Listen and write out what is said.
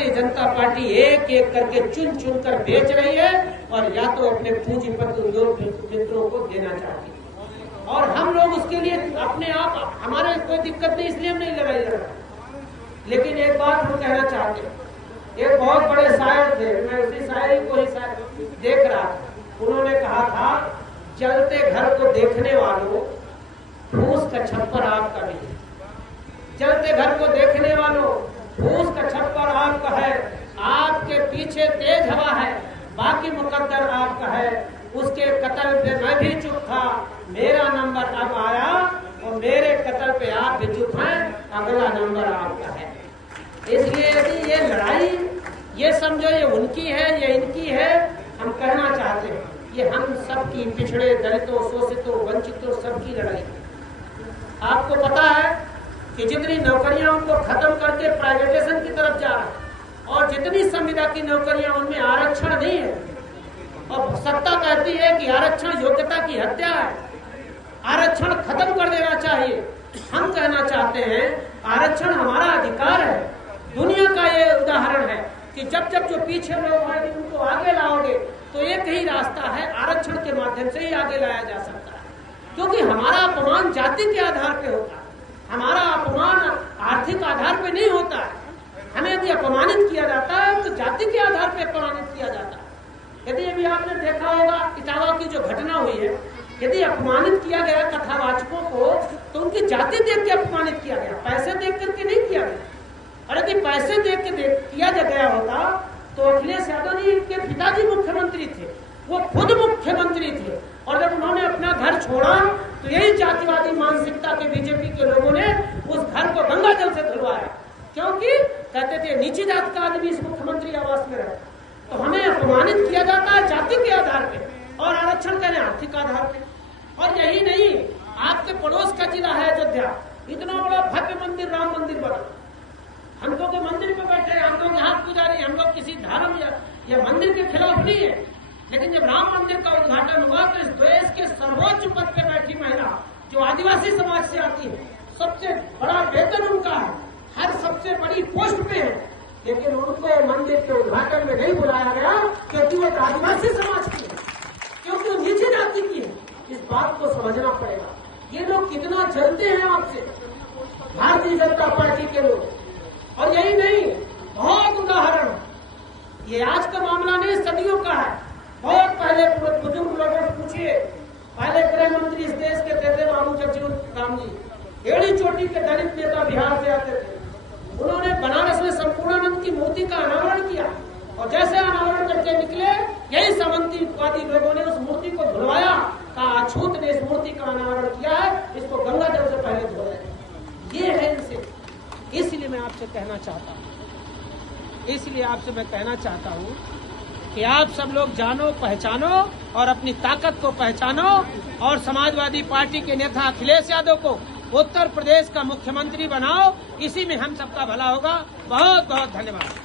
Bharatiya Janata party एक एक करके चुन चुन कर बेच रही है और या तो अपने पूंजीपति उद्योग मित्रों को देना चाहती है। और हम लोग उसके लिए अपने आप, हमारे कोई दिक्कत नहीं, इसलिए हम नहीं लड़ाई लड़ रहे। लेकिन एक बात हम कहना चाहते हैं, एक बहुत बड़े शायर थे, मैं उसी शायरी को ही देख रहा था। उन्होंने कहा था, जलते घर को देखने वालों फूस का छप्पर आपका नहीं। जलते घर को देखने वालों फूस का छप्पर आपका है, आपके पीछे तेज हवा है, बाकी मुकद्दर आपका है। उसके कत्ल पे मैं भी चुप था, मेरा नंबर अब आया, और मेरे कत्ल पे आप भी चुप हैं, अगला नंबर आपका है। इसलिए यदि ये लड़ाई, ये समझो ये उनकी है, ये इनकी है, हम कहना चाहते हैं ये हम सबकी, पिछड़े, दलितों, शोषितों, वंचितों, सबकी लड़ाई। आपको पता है कि जितनी नौकरियां उनको खत्म करके प्राइवेटाइजेशन की तरफ जा रहा है, और जितनी संविदा की नौकरियां उनमें आरक्षण नहीं है, और सत्ता कहती है कि आरक्षण योग्यता की हत्या है, आरक्षण खत्म कर देना चाहिए। हम कहना चाहते हैं आरक्षण हमारा अधिकार है। दुनिया का ये उदाहरण है कि जब जब जो पीछे लोग आएंगे उनको आगे लाओगे, तो एक ही रास्ता है, आरक्षण के माध्यम से ही आगे लाया जा सकता है। क्योंकि हमारा अपमान जाति के आधार पे होता है, हमारा अपमान आर्थिक आधार पे नहीं होता है। हमें यदि अपमानित किया जाता है तो जाति के आधार पे अपमानित किया जाता है। यदि अभी आपने देखा होगा इटावा की जो घटना हुई है, यदि अपमानित किया गया कथावाचकों को, तो उनकी जाति देख के अपमानित किया गया, पैसे देख करके नहीं किया गया। और यदि पैसे देख के किया गया होता तो अखिलेश यादव जी के पिताजी मुख्यमंत्री थे, वो खुद मुख्यमंत्री थे, और जब उन्होंने अपना घर छोड़ा तो यही जातिवादी मानसिकता के बीजेपी के लोगों ने उस घर को गंगा जल से धुलवाया, क्योंकि कहते थे नीची जात का आदमी इस मुख्यमंत्री आवास में रहता। तो हमें अपमानित किया जाता है जाति के आधार पे, और आरक्षण करें आर्थिक आधार पे। और यही नहीं, आपके पड़ोस का जिला है अयोध्या, इतना बड़ा भव्य मंदिर, राम मंदिर बना। हम लोग मंदिर पे बैठे हैं, हम लोग यहाँ पुजारी, हम लोग किसी धर्म या मंदिर के खिलाफ नहीं है, लेकिन जब राम मंदिर का उद्घाटन हुआ तो इस देश के सर्वोच्च पद पे बैठी महिला, जो आदिवासी समाज से आती है, सबसे बड़ा वेतन उनका है, हर सबसे बड़ी पोस्ट पे है, लेकिन उनको मंदिर के उद्घाटन में नहीं बुलाया गया क्योंकि वो आदिवासी समाज की है, क्योंकि वो नीचे जाति की है। इस बात को समझना पड़ेगा। ये लोग कितना जलते हैं आपसे, भारतीय जनता पार्टी के लोग। और यही नहीं, बहुत उदाहरण, ये आज का मामला नहीं, सदियों का है। बहुत पहले बुजुर्ग लोगों से पूछिए, पहले गृह मंत्री इस देश के थे बाबू जगजीवन राम जी, एड़ी चोटी के दलित नेता बिहार से आते थे। उन्होंने बनारस में संपूर्णानंद की मूर्ति का अनावरण किया, और जैसे अनावरण करके निकले, यही सामंतवादी लोगों ने उस मूर्ति को धुलवाया, कहा अछूत ने इस मूर्ति का अनावरण किया है, इसको गंगा जल से पहले धोया। ये है इनसे। इसलिए मैं आपसे कहना चाहता हूँ, इसलिए आपसे मैं कहना चाहता हूँ कि आप सब लोग जानो, पहचानो, और अपनी ताकत को पहचानो, और समाजवादी पार्टी के नेता अखिलेश यादव को उत्तर प्रदेश का मुख्यमंत्री बनाओ। इसी में हम सबका भला होगा। बहुत बहुत धन्यवाद।